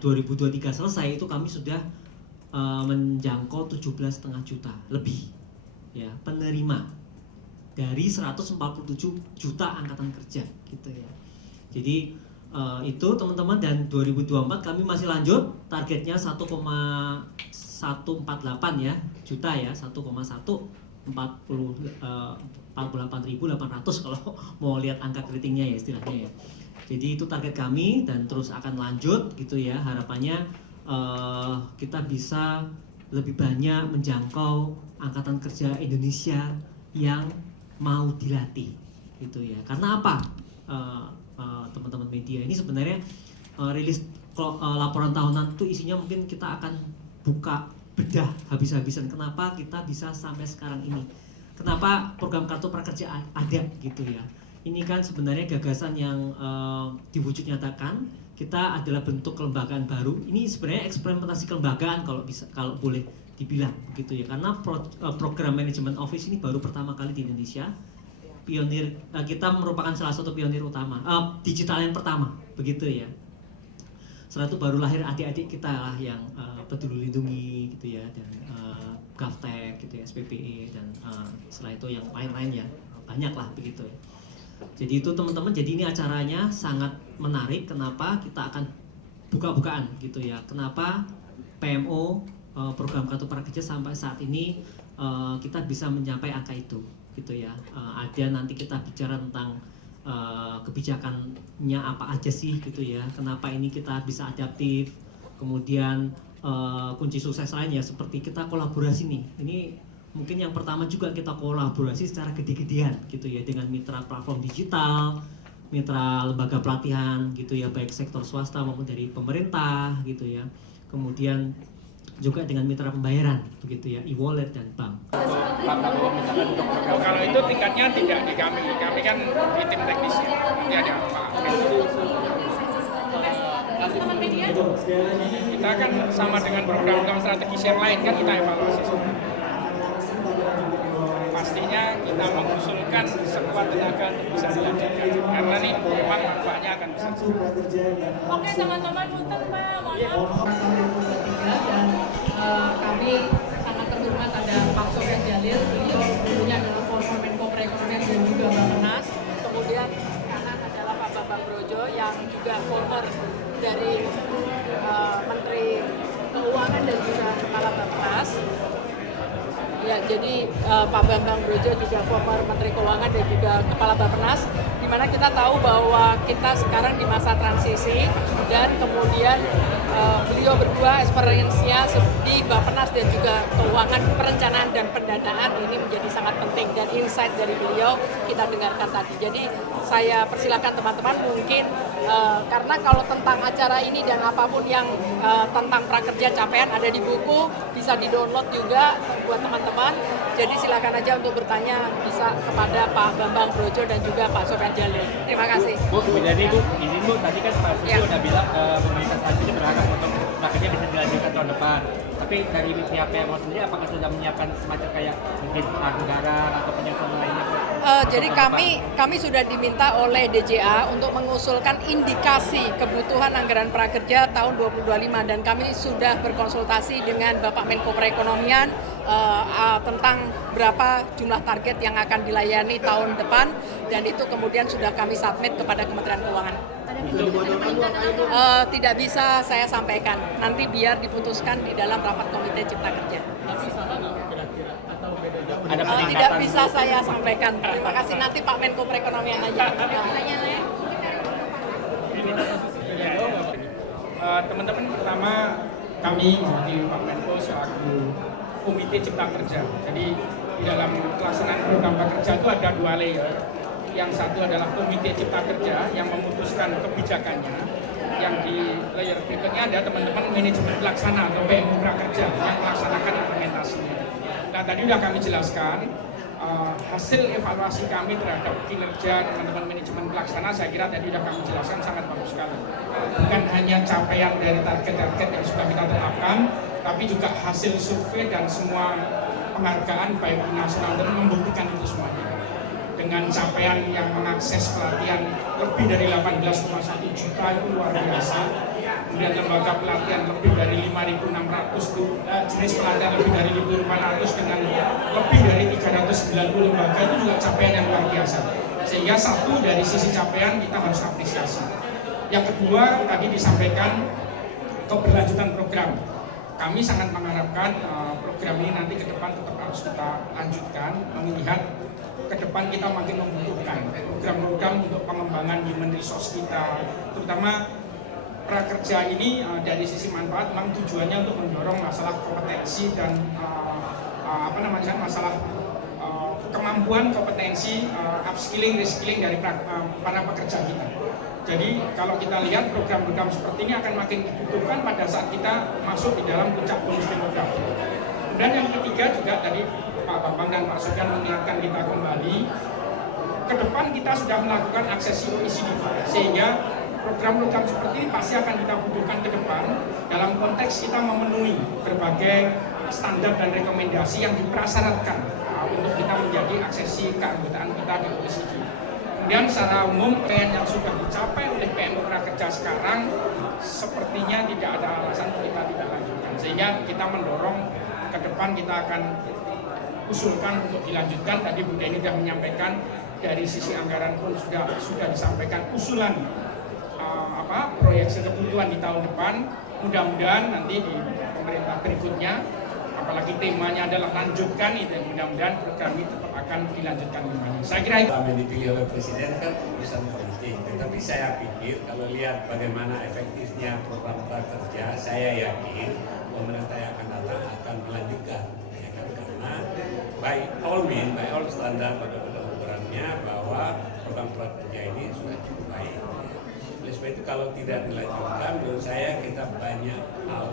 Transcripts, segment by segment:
2023 selesai itu kami sudah menjangkau 17,5 juta lebih ya penerima dari 147 juta angkatan kerja gitu ya. Jadi itu teman-teman, dan 2024 kami masih lanjut targetnya 1,148 ya juta ya, 1,148.800 kalau mau lihat angka keritingnya ya istilahnya ya. Jadi itu target kami dan terus akan lanjut gitu ya. Harapannya kita bisa lebih banyak menjangkau angkatan kerja Indonesia yang mau dilatih gitu ya. Karena apa? Teman-teman media ini sebenarnya rilis laporan tahunan itu isinya mungkin kita akan buka bedah habis-habisan kenapa kita bisa sampai sekarang ini, kenapa program kartu prakerja ada gitu ya. Ini kan sebenarnya gagasan yang diwujud nyatakan. Kita adalah bentuk kelembagaan baru. Ini sebenarnya eksperimentasi kelembagaan kalau boleh dibilang begitu ya, karena program manajemen office ini baru pertama kali di Indonesia. Pionir, kita merupakan salah satu pionir utama digital yang pertama begitu ya. Setelah itu baru lahir adik-adik kita lah yang Peduli Lindungi gitu ya, dan GovTech gitu ya, SPPE, dan setelah itu yang lain-lain ya banyak lah begitu ya. Jadi itu teman-teman, jadi ini acaranya sangat menarik. Kenapa kita akan buka-bukaan gitu ya, kenapa PMO program kartu prakerja sampai saat ini kita bisa mencapai angka itu gitu ya. Ada nanti kita bicara tentang kebijakannya apa aja sih gitu ya, kenapa ini kita bisa adaptif. Kemudian kunci sukses lainnya seperti kita kolaborasi nih, ini mungkin yang pertama juga kita kolaborasi secara gede-gedean gitu ya dengan mitra platform digital, mitra lembaga pelatihan gitu ya, baik sektor swasta maupun dari pemerintah gitu ya. Kemudian juga dengan mitra pembayaran begitu ya, e-wallet dan bank. Kalau itu tingkatnya tidak di kami kan di tim teknisnya, nanti ada apa. Kita kan sama dengan program-program strategis yang lain kan kita evaluasi semua. Pastinya kita mengusulkan sekuat tenaga untuk bisa dilanjutkan karena nih memang manfaatnya akan besar. Oke teman-teman, punten Pak, mohon maaf. Dan kami sangat terhormat ada Pak Sofyan Jalil, beliau dulunya adalah former Menko Perekonomian dan juga Bappenas. Kemudian kanan adalah Pak Bambang Brojo yang juga former dari Menteri Keuangan dan juga Kepala Bappenas. Ya, jadi Pak Bambang Brojo juga former Menteri Keuangan dan juga Kepala Bappenas, di mana kita tahu bahwa kita sekarang di masa transisi dan kemudian beliau berdua experience-nya di Bappenas dan juga keuangan, perencanaan dan pendanaan ini menjadi sangat penting, dan insight dari beliau kita dengarkan tadi. Jadi saya persilakan teman-teman mungkin karena kalau tentang acara ini dan apapun yang tentang prakerja capaian ada di buku, bisa di-download juga buat teman-teman. Jadi silakan aja untuk bertanya bisa kepada Pak Bambang Brojo dan juga Pak Sofyan Jalil. Terima kasih. Bu, jadi Bu, izin Bu, tadi kan Pak Susi udah bilang pemerintah saat ini berharap untuk prakerja bisa dilanjutkan tahun depan. Tapi dari pihak PMO sendiri apakah sudah menyiapkan semacam kayak mungkin anggaran atau penyusunan lainnya? Jadi kami sudah diminta oleh DJA untuk mengusulkan indikasi kebutuhan anggaran prakerja tahun 2025, dan kami sudah berkonsultasi dengan Bapak Menko Perekonomian tentang berapa jumlah target yang akan dilayani tahun depan, dan itu kemudian sudah kami submit kepada Kementerian Keuangan. Tidak bisa saya sampaikan, nanti biar diputuskan di dalam rapat Komite Cipta Kerja. Tidak bisa saya sampaikan. Terima kasih, nanti Pak Menko Perekonomian aja. Teman-teman, pertama kami di Pak Menko selaku Komite Cipta Kerja. Jadi di dalam pelaksanaan program prakerja itu ada dua layer. Yang satu adalah Komite Cipta Kerja yang memutuskan kebijakannya. Yang di layer berikutnya ada teman-teman manajemen pelaksana atau PMO prakerja yang melaksanakan implementasinya. Nah, tadi sudah kami jelaskan hasil evaluasi kami terhadap kinerja teman-teman manajemen pelaksana, saya kira tadi sudah kami jelaskan sangat bagus sekali. Bukan hanya capaian dari target-target yang sudah kita tetapkan, tapi juga hasil survei dan semua penghargaan baik nasional dan membuktikan itu semuanya. Dengan capaian yang mengakses pelatihan lebih dari 18,1 juta itu luar biasa. kemudian lembaga pelatihan lebih dari 5.600, jenis pelatihan lebih dari 1.400 dengan lebih dari 390 lembaga, itu juga capaian yang luar biasa. Sehingga satu, dari sisi capaian kita harus apresiasi. Yang kedua, tadi disampaikan keberlanjutan program. Kami sangat mengharapkan program ini nanti ke depan tetap harus kita lanjutkan, melihat ke depan kita makin membutuhkan program-program untuk pengembangan human resource kita, terutama prakerja ini dari sisi manfaat memang tujuannya untuk mendorong masalah kompetensi dan masalah kemampuan kompetensi upskilling, reskilling dari para pekerja kita. Jadi kalau kita lihat program-program seperti ini akan makin dibutuhkan pada saat kita masuk di dalam puncak bonus demografi. Dan yang ketiga juga tadi Pak Bambang dan Pak Sofyan mengingatkan kita kembali, ke depan kita sudah melakukan aksesi OECD, sehingga program-program seperti ini pasti akan kita butuhkan ke depan dalam konteks kita memenuhi berbagai standar dan rekomendasi yang diprasyaratkan untuk kita menjadi aksesi keanggotaan kita di OECD. Kemudian secara umum plan yang sudah dicapai oleh PMU Prakerja sekarang sepertinya tidak ada alasan untuk kita tidak lanjutkan, sehingga kita mendorong ke depan kita akan usulkan untuk dilanjutkan. Tadi Bu Deni sudah menyampaikan dari sisi anggaran pun sudah disampaikan usulan proyeksi kebutuhan di tahun depan. Mudah-mudahan nanti di pemerintah berikutnya, apalagi temanya adalah lanjutkan itu, mudah-mudahan program ini tetap akan dilanjutkan kembali. Saya kira itu. Kami dipilih oleh Presiden kan urusan penting, tetapi saya pikir kalau lihat bagaimana efektifnya program prakerja, saya yakin pemerintah yang akan datang akan melanjutkan, ya kan? Karena by all means, by all standar pada programnya bahwa program prakerja ini sudah cukup baik. Oleh sebab itu kalau tidak dilanjutkan, menurut saya kita banyak hal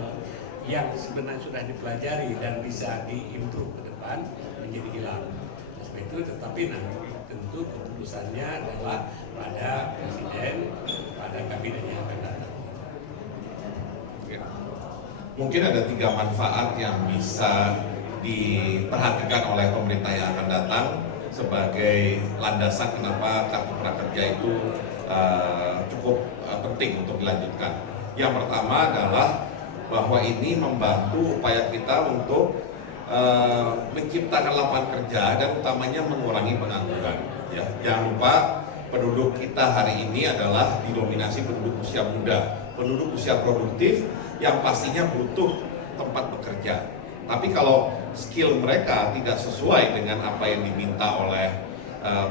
yang sebenarnya sudah dipelajari dan bisa diimprove ke depan menjadi hilang. Oleh sebab itu, tetapi nanti tentu keputusannya adalah pada Presiden, pada kabinet yang akan datang. Mungkin ada 3 manfaat yang bisa diperhatikan oleh pemerintah yang akan datang sebagai landasan kenapa kartu prakerja itu cukup penting untuk dilanjutkan. Yang pertama adalah bahwa ini membantu upaya kita untuk menciptakan lapangan kerja dan utamanya mengurangi pengangguran. Ya, jangan lupa penduduk kita hari ini adalah didominasi penduduk usia muda, penduduk usia produktif yang pastinya butuh tempat bekerja. Tapi kalau skill mereka tidak sesuai dengan apa yang diminta oleh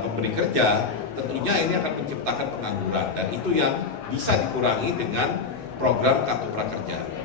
pemberi kerja, tentunya ini akan menciptakan pengangguran, dan itu yang bisa dikurangi dengan program kartu prakerja.